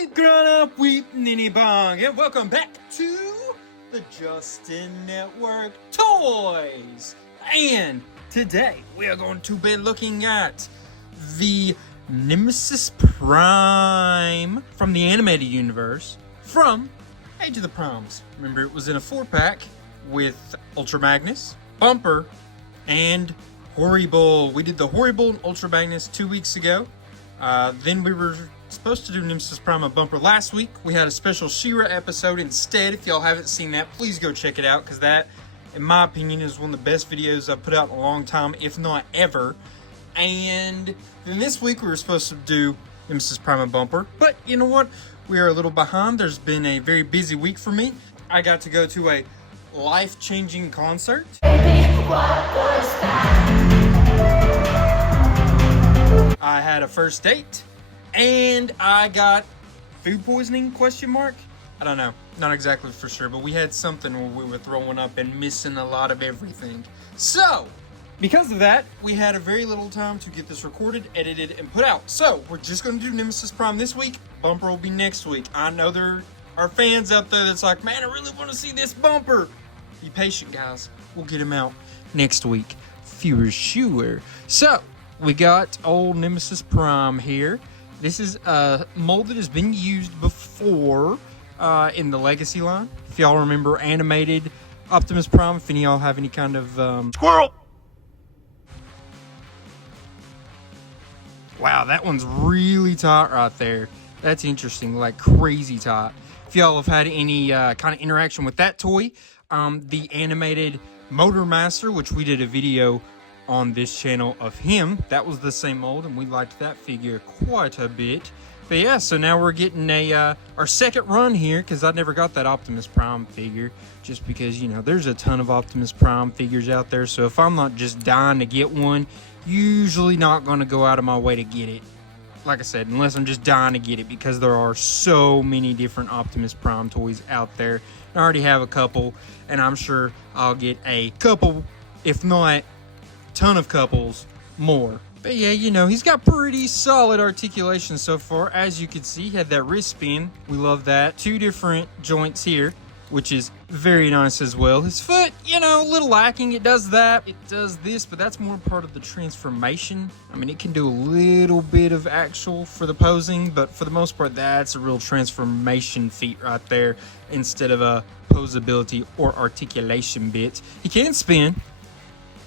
we've grown up, we've ninny bong, and welcome back to the Justin Network Toys. And today we are going to be looking at the Nemesis Prime from the animated universe from Age of the Primes. Remember, it was in a 4-pack with Ultra Magnus, Bumper, and Horri-Bull. We did the Horri-Bull and Ultra Magnus 2 weeks ago. Then we were supposed to do Nemesis Prime and Bumper last week. We had a special She-Ra episode instead. If y'all haven't seen that, please go check it out, because that, in my opinion, is one of the best videos I've put out in a long time, if not ever. And then this week we were supposed to do Nemesis Prime and Bumper, but you know what? We are a little behind. There's been a very busy week for me. I got to go to a life-changing concert. Baby, what was that? I had a first date, and I got food poisoning, question mark? I don't know, not exactly for sure, but we had something where we were throwing up and missing a lot of everything. So, because of that, we had a very little time to get this recorded, edited, and put out. So, we're just going to do Nemesis Prime this week. Bumper will be next week. I know there are fans out there that's like, man, I really want to see this Bumper. Be patient, guys. We'll get him out next week, for sure. So, we got old Nemesis Prime here. This is a mold that has been used before in the Legacy line. If y'all remember animated Optimus Prime, if any of y'all have any kind of... Squirrel! Wow, that one's really tight right there. That's interesting, like crazy tight. If y'all have had any kind of interaction with that toy, the animated Motor Master, which we did a video on this channel of him, that was the same mold, and we liked that figure quite a bit. But yeah, so now we're getting a our second run here, because I never got that Optimus Prime figure, just because, you know, there's a ton of Optimus Prime figures out there, so if I'm not just dying to get one, usually not going to go out of my way to get it. Like I said, unless I'm just dying to get it, because there are so many different Optimus Prime toys out there. I already have a couple, and I'm sure I'll get a couple, if not ton of couples more. But yeah, you know, he's got pretty solid articulation so far. As you can see, he had that wrist spin. We love that. 2 different joints here, which is very nice as well. His foot, you know, a little lacking. It does that, it does this, but that's more part of the transformation. I mean, it can do a little bit of actual for the posing, but for the most part, that's a real transformation feat right there, instead of a posability or articulation bit. He can spin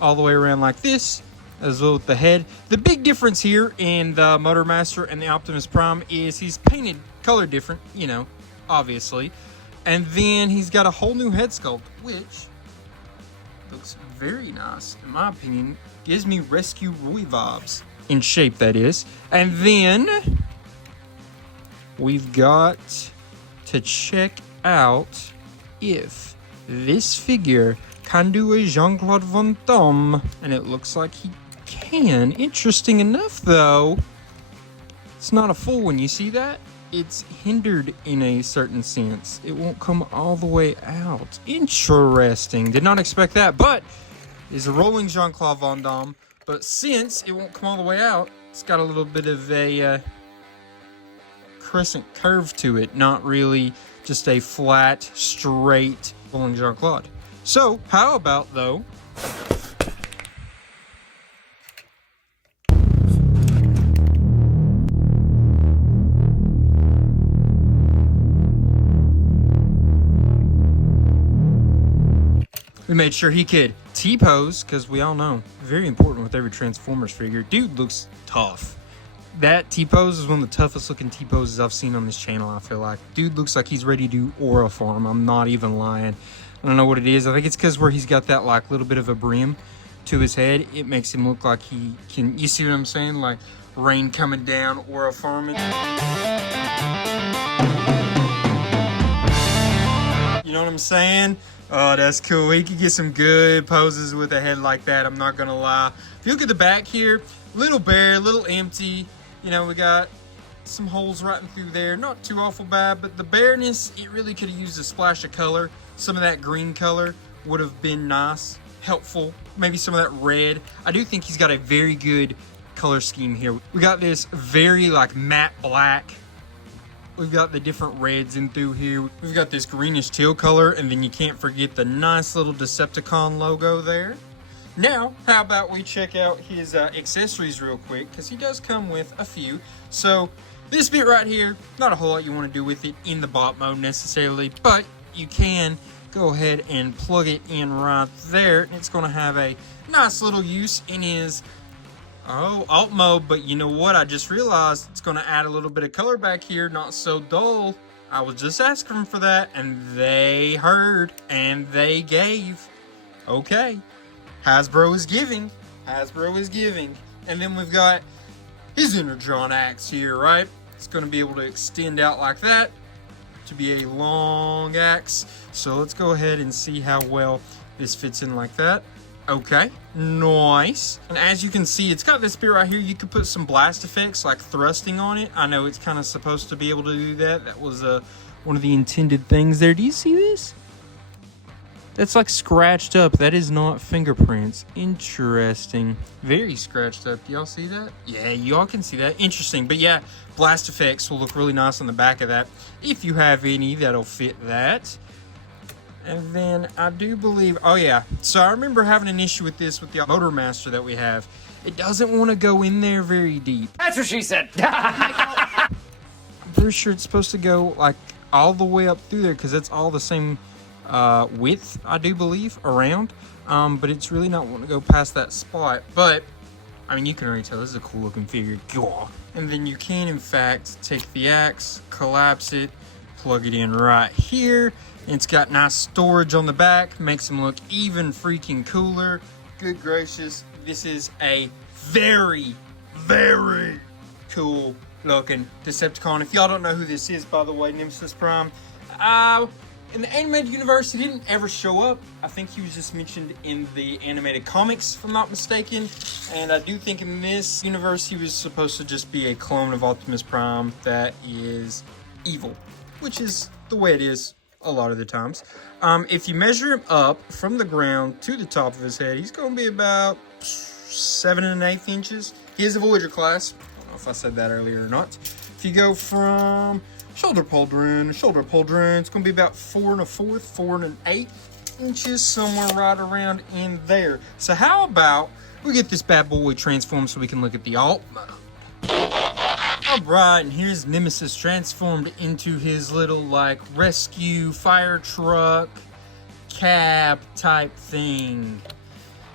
all the way around like this, as well with the head. The big difference here in the Motor Master and the Optimus Prime is he's painted color different, you know, obviously. And then he's got a whole new head sculpt, which looks very nice, in my opinion. Gives me Rescue Roy vibes. In shape, that is. And then we've got to check out if this figure can do a Jean-Claude Van Damme, and it looks like he can. Interesting enough, though, it's not a full one. You see that? It's hindered in a certain sense. It won't come all the way out. Interesting. Did not expect that, but it's a rolling Jean-Claude Van Damme. But since it won't come all the way out, it's got a little bit of a crescent curve to it. Not really just a flat, straight rolling Jean-Claude. So, how about, though, we made sure he could T-pose, because we all know, very important with every Transformers figure. Dude looks tough. That T-pose is one of the toughest looking T-poses I've seen on this channel, I feel like. Dude looks like he's ready to do aura form. I'm not even lying. I don't know what it is. I think it's because where he's got that like little bit of a brim to his head, it makes him look like he can, you see what I'm saying? Like rain coming down, aura forming. You know what I'm saying? Oh, that's cool. He could get some good poses with a head like that, I'm not gonna lie. If you look at the back here, little bare, little empty. You know, we got some holes right through there. Not too awful bad, but the bareness, it really could have used a splash of color. Some of that green color would have been nice, helpful. Maybe some of that red. I do think he's got a very good color scheme here. We got this very like matte black We've got the different reds in through here. We've got this greenish teal color, and then you can't forget the nice little Decepticon logo there. Now, how about we check out his accessories real quick, because he does come with a few. So, this bit right here, not a whole lot you want to do with it in the bot mode necessarily, but you can go ahead and plug it in right there, and it's going to have a nice little use in his alt mode. But you know what, I just realized it's going to add a little bit of color back here, not so dull. I was just asking them for that, and they heard, and they gave. Okay, Hasbro is giving. Hasbro is giving. And then we've got his Energon axe here, right? It's going to be able to extend out like that to be a long axe. So let's go ahead and see how well this fits in like that. Okay, nice. And as you can see, it's got this bit right here. You could put some blast effects like thrusting on it. I know it's kind of supposed to be able to do that. That was one of the intended things there. Do you see this? That's like scratched up. That is not fingerprints. Interesting. Very scratched up. Do y'all see that? Yeah, y'all can see that. Interesting. But yeah, blast effects will look really nice on the back of that. If you have any, that'll fit that. And then I do believe, oh yeah, so I remember having an issue with this with the Motor Master that we have. It doesn't want to go in there very deep. That's what she said. I'm pretty sure it's supposed to go like all the way up through there, because it's all the same width, I do believe, around. But it's really not wanting to go past that spot. But I mean, you can already tell this is a cool looking figure. And then you can in fact take the axe, collapse it, plug it in right here. And it's got nice storage on the back, makes them look even freaking cooler. Good gracious, this is a very, very cool looking Decepticon. If y'all don't know who this is, by the way, Nemesis Prime, in the animated universe, he didn't ever show up. I think he was just mentioned in the animated comics, if I'm not mistaken. And I do think in this universe, he was supposed to just be a clone of Optimus Prime that is evil, which is the way it is a lot of the times. If you measure him up from the ground to the top of his head, he's going to be about 7 1/8 inches. He is a Voyager class. I don't know if I said that earlier or not. If you go from shoulder pauldron, it's going to be about 4 1/4, 4 1/8 inches, somewhere right around in there. So how about we get this bad boy transformed so we can look at the alt mode. Alright, and here's Nemesis transformed into his little like rescue fire truck cab type thing.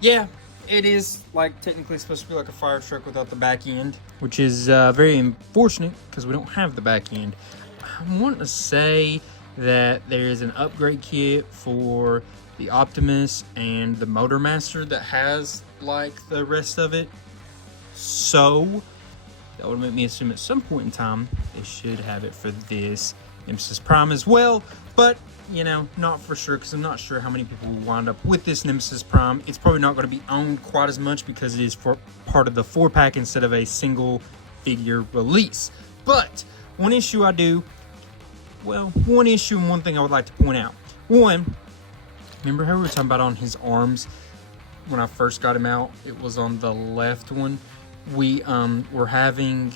Yeah, it is like technically supposed to be like a fire truck without the back end, which is very unfortunate because we don't have the back end. I'm wanting to say that there's an upgrade kit for the Optimus and the Motor Master that has like the rest of it. So that would make me assume at some point in time they should have it for this Nemesis Prime as well. But, you know, not for sure, because I'm not sure how many people will wind up with this Nemesis Prime. It's probably not going to be owned quite as much because it is for part of the 4-pack instead of a single figure release. But one issue and one thing I would like to point out. One, remember how we were talking about on his arms when I first got him out? It was on the left one. We were having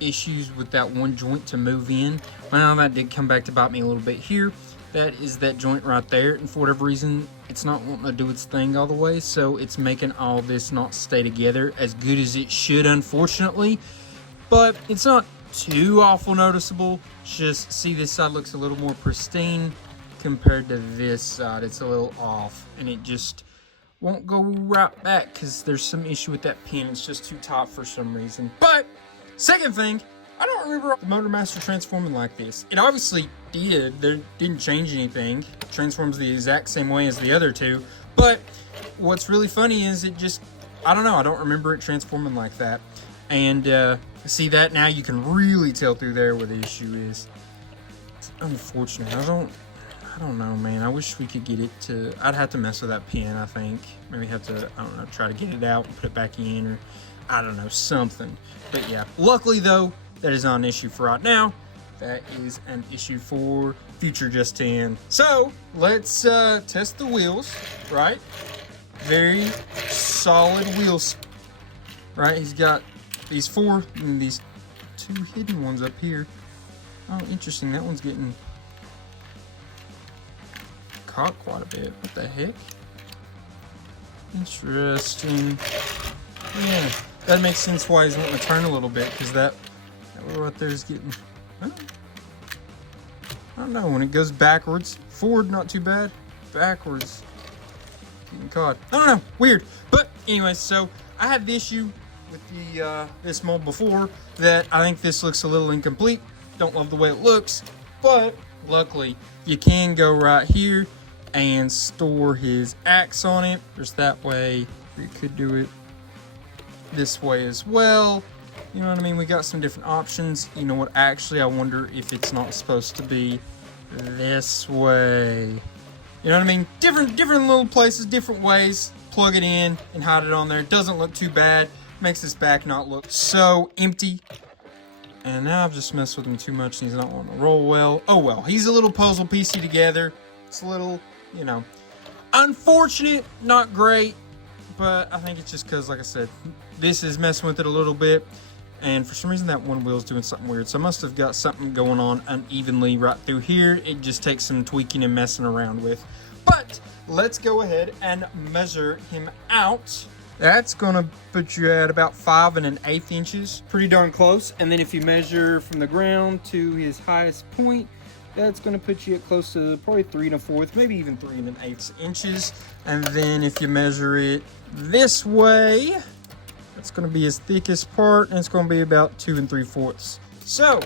issues with that one joint to move in. Well, that did come back to bite me a little bit here. That is that joint right there, and for whatever reason, it's not wanting to do its thing all the way, so it's making all this not stay together as good as it should, unfortunately. But it's not too awful noticeable. Just see, this side looks a little more pristine compared to this side. It's a little off, and it just won't go right back because there's some issue with that pin. It's just too taut for some reason. But second thing, I don't remember the Motor Master transforming like this. It obviously did. There didn't change anything. It transforms the exact same way as the other two. But what's really funny is it just, I don't know, I don't remember it transforming like that. And see that now you can really tell through there where the issue is. It's unfortunate. I don't know, man. I wish we could get it to, I'd have to mess with that pin, I think. Maybe have to, I don't know, try to get it out and put it back in, or I don't know, something. But yeah, luckily though, that is not an issue for right now. That is an issue for future Just 10. So let's test the wheels, right? Very solid wheels, right? He's got these 4 and these 2 hidden ones up here. Oh, interesting. That one's getting caught quite a bit. What the heck? Interesting. Yeah, that makes sense why he's wanting to turn a little bit, because that right there is getting... I don't know. When it goes backwards, forward, not too bad. Backwards, getting caught. I don't know. Weird. But anyway, so I had the issue with the this mold before that I think this looks a little incomplete. Don't love the way it looks, but luckily you can go right here and store his axe on it. There's that way. You could do it this way as well. You know what I mean? We got some different options. You know what? Actually, I wonder if it's not supposed to be this way. You know what I mean? Different little places, different ways. Plug it in and hide it on there. Doesn't look too bad. Makes this back not look so empty. And now I've just messed with him too much and he's not wanting to roll well. Oh well, he's a little puzzle piecey together. It's a little, you know, unfortunate, not great. But I think it's just because, like I said, this is messing with it a little bit. And for some reason that one wheel's doing something weird. So I must have got something going on unevenly right through here. It just takes some tweaking and messing around with. But let's go ahead and measure him out. That's gonna put you at about 5 1/8 inches. Pretty darn close. And then if you measure from the ground to his highest point, that's gonna put you at close to probably 3 1/4, maybe even 3 1/8 inches. And then if you measure it this way, it's going to be his thickest part, and it's going to be about 2 3/4. So,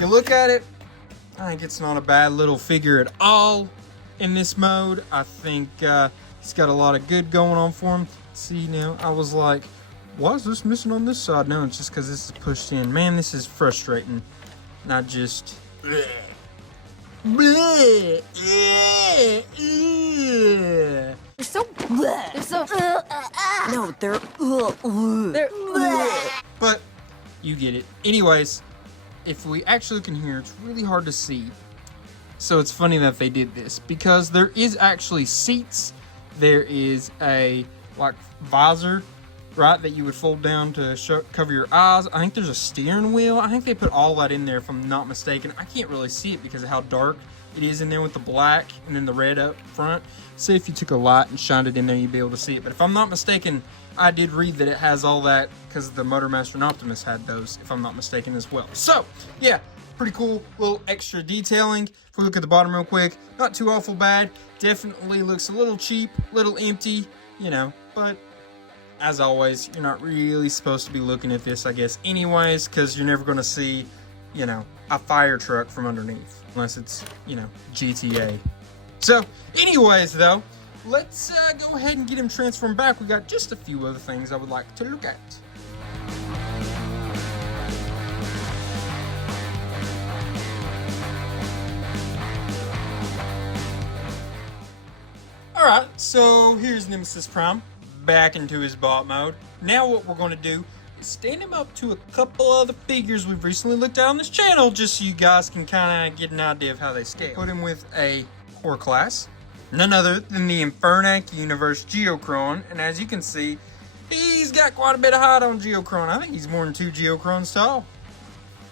you look at it, I think it's not a bad little figure at all in this mode. I think he's got a lot of good going on for him. See, now, I was like, why is this missing on this side? No, it's just because this is pushed in. Man, this is frustrating. Not just... Bleh. Bleh. Yeah. Yeah. They're so bleh. They're so no, they're bleh. But you get it. Anyways, if we actually look in here, it's really hard to see. So it's funny that they did this because there is actually seats. There is a like visor, right, that you would fold down to cover your eyes. I think there's a steering wheel. I think they put all that in there if I'm not mistaken. I can't really see it because of how dark it is in there with the black and then the red up front. Say if you took a light and shined it in there, you'd be able to see it. But if I'm not mistaken, I did read that it has all that because the Motormaster and Optimus had those, if I'm not mistaken, as well. So, yeah, pretty cool little extra detailing. If we look at the bottom real quick, not too awful bad. Definitely looks a little cheap, little empty, you know, but as always, you're not really supposed to be looking at this, I guess, anyways, because you're never going to see, you know, a fire truck from underneath, unless it's, you know, GTA. So, anyways, though, let's go ahead and get him transformed back. We got just a few other things I would like to look at. Alright, so here's Nemesis Prime, back into his bot mode. Now what we're going to do is stand him up to a couple other figures we've recently looked at on this channel, just so you guys can kind of get an idea of how they scale. Put him with a core class, none other than the Infernac Universe Geocron, and as you can see, he's got quite a bit of height on Geocron. I think he's more than 2 Geocrons tall.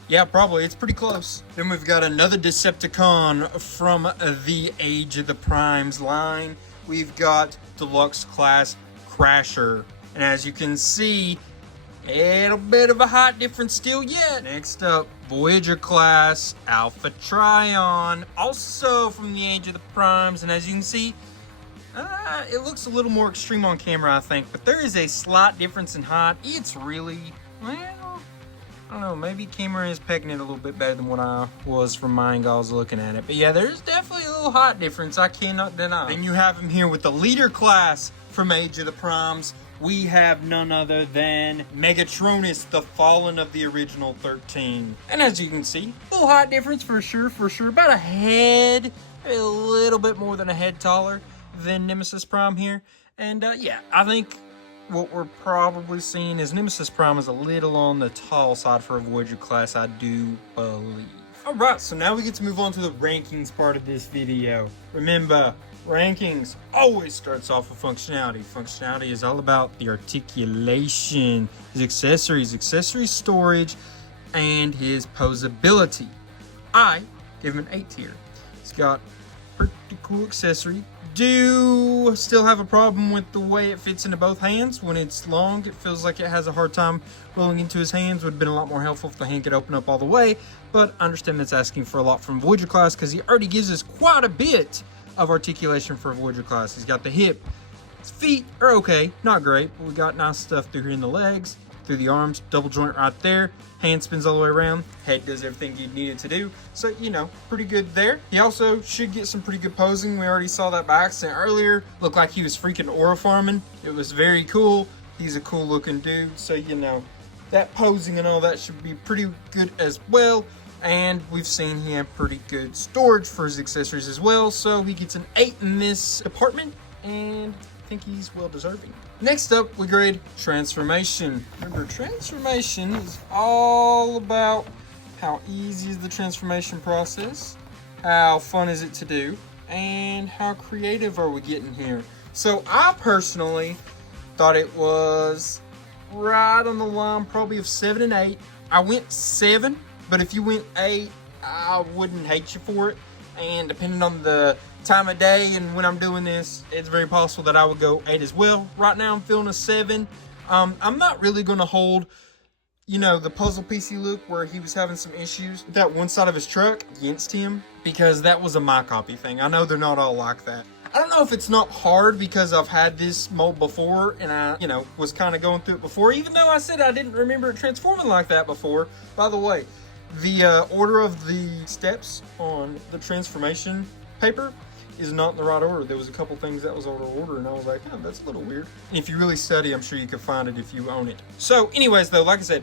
Yeah, probably. It's pretty close. Then we've got another Decepticon from the Age of the Primes line. We've got Deluxe Class Crasher. And as you can see, a little bit of a height difference still yet. Next up, Voyager Class Alpha Trion. Also from the Age of the Primes. And as you can see, it looks a little more extreme on camera, I think. But there is a slight difference in height. It's really, well, I don't know, maybe camera is pegging it a little bit better than what I was from my angle I was looking at it. But yeah, there's definitely a little height difference, I cannot deny. Then you have him here with the leader class from Age of the Primes. We have none other than Megatronus, the Fallen of the original 13. And as you can see, a little height difference for sure. About a head, a little bit more than a head taller than Nemesis Prime here. And yeah, I think what we're probably seeing is Nemesis Prime is a little on the tall side for a Voyager class, I do believe. Alright, so now we get to move on to the rankings part of this video. Remember, rankings always starts off with functionality. Functionality is all about the articulation, his accessory storage, and his posability. I give him an 8 tier. He's got pretty cool accessory. Do still have a problem with the way it fits into both hands. When it's long, it feels like it has a hard time rolling into his hands. Would have been a lot more helpful if the hand could open up all the way, but I understand that's asking for a lot from Voyager class because he already gives us quite a bit of articulation for a Voyager class. He's got the hip. His feet are okay, not great, but we got nice stuff through here in the legs, through the arms, double joint right there. Hand spins all the way around. Head does everything you need it to do. So, you know, pretty good there. He also should get some pretty good posing. We already saw that by accident earlier. Looked like he was freaking aura farming. It was very cool. He's a cool looking dude. So, you know, that posing and all that should be pretty good as well. And we've seen he had pretty good storage for his accessories as well. So he gets an 8 in this department. And I think he's well deserving. Next up, we grade transformation. Remember, transformation is all about how easy is the transformation process, how fun is it to do, and how creative are we getting here. So I personally thought it was right on the line, probably of 7 and 8. I went 7, but if you went 8, I wouldn't hate you for it. And depending on the time of day and when I'm doing this, it's very possible that I would go 8 as well. Right now I'm feeling a 7. I'm not really going to hold, you know, the puzzle PC look where he was having some issues with that one side of his truck against him, because that was a my copy thing. I know they're not all like that. I don't know if it's not hard because I've had this mold before and I, you know, was kind of going through it before, even though I said I didn't remember it transforming like that before. By the way, the order of the steps on the transformation paper is not in the right order. There was a couple things that was out of order and I was like, oh, that's a little weird. And if you really study, I'm sure you could find it if you own it. So anyways though, like I said,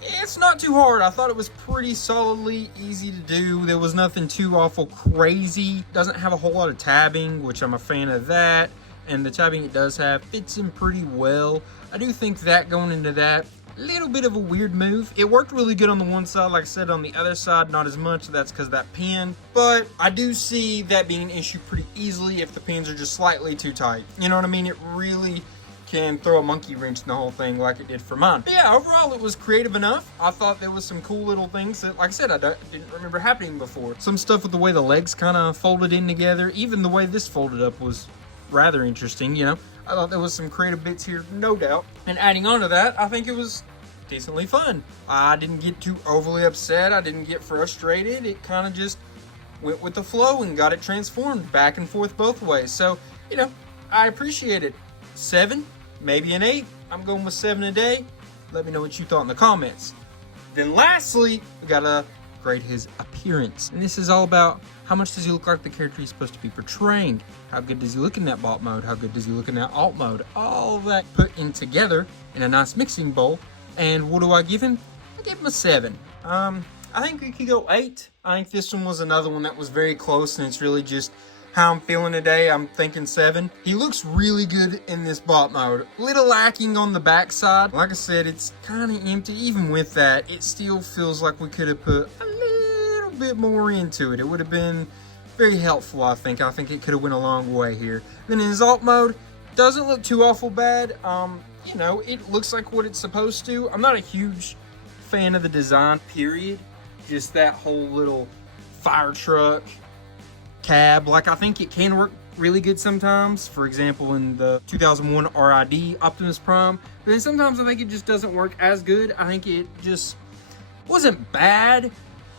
it's not too hard. I thought it was pretty solidly easy to do. There was nothing too awful crazy. Doesn't have a whole lot of tabbing, which I'm a fan of that. And the tabbing it does have fits in pretty well. I do think that going into that, little bit of a weird move. It worked really good on the one side, like I said. On the other side, not as much. That's because of that pin. But I do see that being an issue pretty easily if the pins are just slightly too tight. You know what I mean? It really can throw a monkey wrench in the whole thing like it did for mine. But yeah, overall it was creative enough. I thought there was some cool little things that, like I said, I didn't remember happening before. Some stuff with the way the legs kind of folded in together. Even the way this folded up was rather interesting, you know. I thought there was some creative bits here, no doubt. And adding on to that, I think it was decently fun. I didn't get too overly upset. I didn't get frustrated. It kind of just went with the flow and got it transformed back and forth both ways. So, you know, I appreciate it. 7, maybe an 8. I'm going with 7 a day. Let me know what you thought in the comments. Then lastly, we gotta grade his appearance. And this is all about how much does he look like the character he's supposed to be portraying? How good does he look in that bot mode? How good does he look in that alt mode? All of that put in together in a nice mixing bowl. And what do I give him? I give him a 7. I think we could go 8. I think this one was another one that was very close, and it's really just how I'm feeling today. I'm thinking 7. He looks really good in this bot mode. Little lacking on the backside. Like I said, it's kind of empty. Even with that, it still feels like we could have put a little bit more into it. It would have been very helpful, I think. I think it could have went a long way here. Then in his alt mode, doesn't look too awful bad. You know, it looks like what it's supposed to. I'm not a huge fan of the design, period. Just that whole little fire truck cab. Like, I think it can work really good sometimes. For example, in the 2001 RID Optimus Prime. But then sometimes I think it just doesn't work as good. I think it just wasn't bad,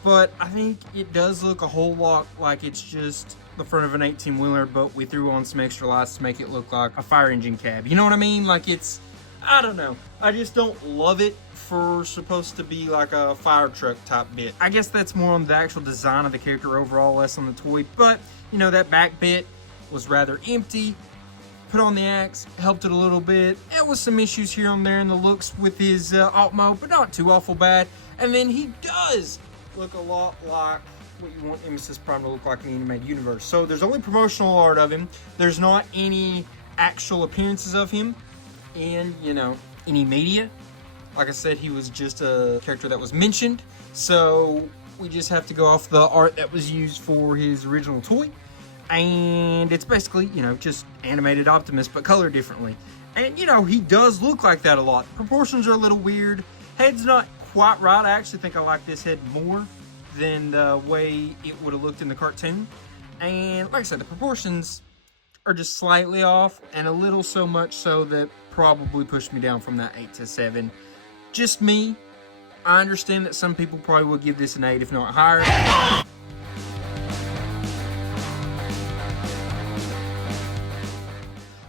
but I think it does look a whole lot like it's just the front of an 18-wheeler, but we threw on some extra lights to make it look like a fire engine cab. You know what I mean? Like, it's, I don't know. I just don't love it for supposed to be like a fire truck type bit. I guess that's more on the actual design of the character overall, less on the toy. But, you know, that back bit was rather empty. Put on the axe, helped it a little bit. There was some issues here and there in the looks with his alt mode, but not too awful bad. And then he does look a lot like what you want Nemesis Prime to look like in the animated universe. So there's only promotional art of him. There's not any actual appearances of him in, you know, any media. Like I said, he was just a character that was mentioned. So we just have to go off the art that was used for his original toy. And it's basically, you know, just animated Optimus, but colored differently. And, you know, he does look like that a lot. Proportions are a little weird. Head's not quite right. I actually think I like this head more than the way it would have looked in the cartoon. And like I said, the proportions are just slightly off, and a little so much so that probably pushed me down from that 8 to 7. Just me. I understand that some people probably would give this an 8, if not higher.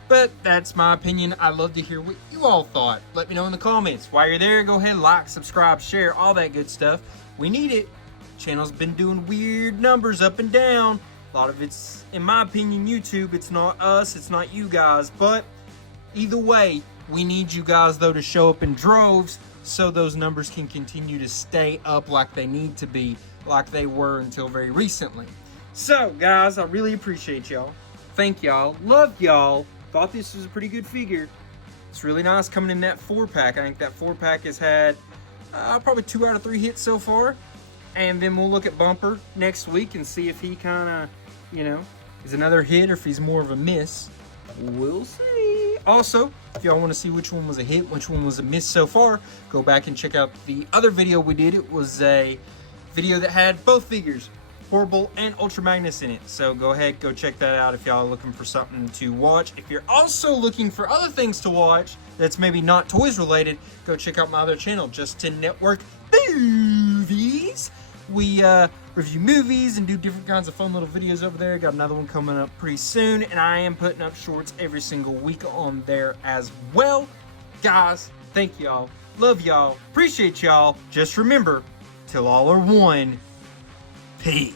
But that's my opinion. I'd love to hear what you all thought. Let me know in the comments. While you're there, go ahead, like, subscribe, share, all that good stuff. We need it. Channel's been doing weird numbers up and down. A lot of it's, in my opinion, YouTube. It's not us, it's not you guys. But either way, we need you guys, though, to show up in droves so those numbers can continue to stay up like they need to be, like they were until very recently. So, guys, I really appreciate y'all. Thank y'all. Love y'all. Thought this was a pretty good figure. It's really nice coming in that 4-pack. I think that 4-pack has had probably 2 out of 3 hits so far. And then we'll look at Bumper next week and see if he kind of, you know, is another hit or if he's more of a miss. We'll see. Also, if y'all want to see which one was a hit, which one was a miss so far, go back and check out the other video we did. It was a video that had both figures, Horri-Bull and Ultra Magnus in it. So go ahead, go check that out if y'all are looking for something to watch. If you're also looking for other things to watch that's maybe not toys related, go check out my other channel, Just 10 Network Movies. We review movies and do different kinds of fun little videos over there. Got another one coming up pretty soon, and I am putting up shorts every single week on there as well. Guys, thank y'all. Love y'all. Appreciate y'all. Just remember, till all are one, peace.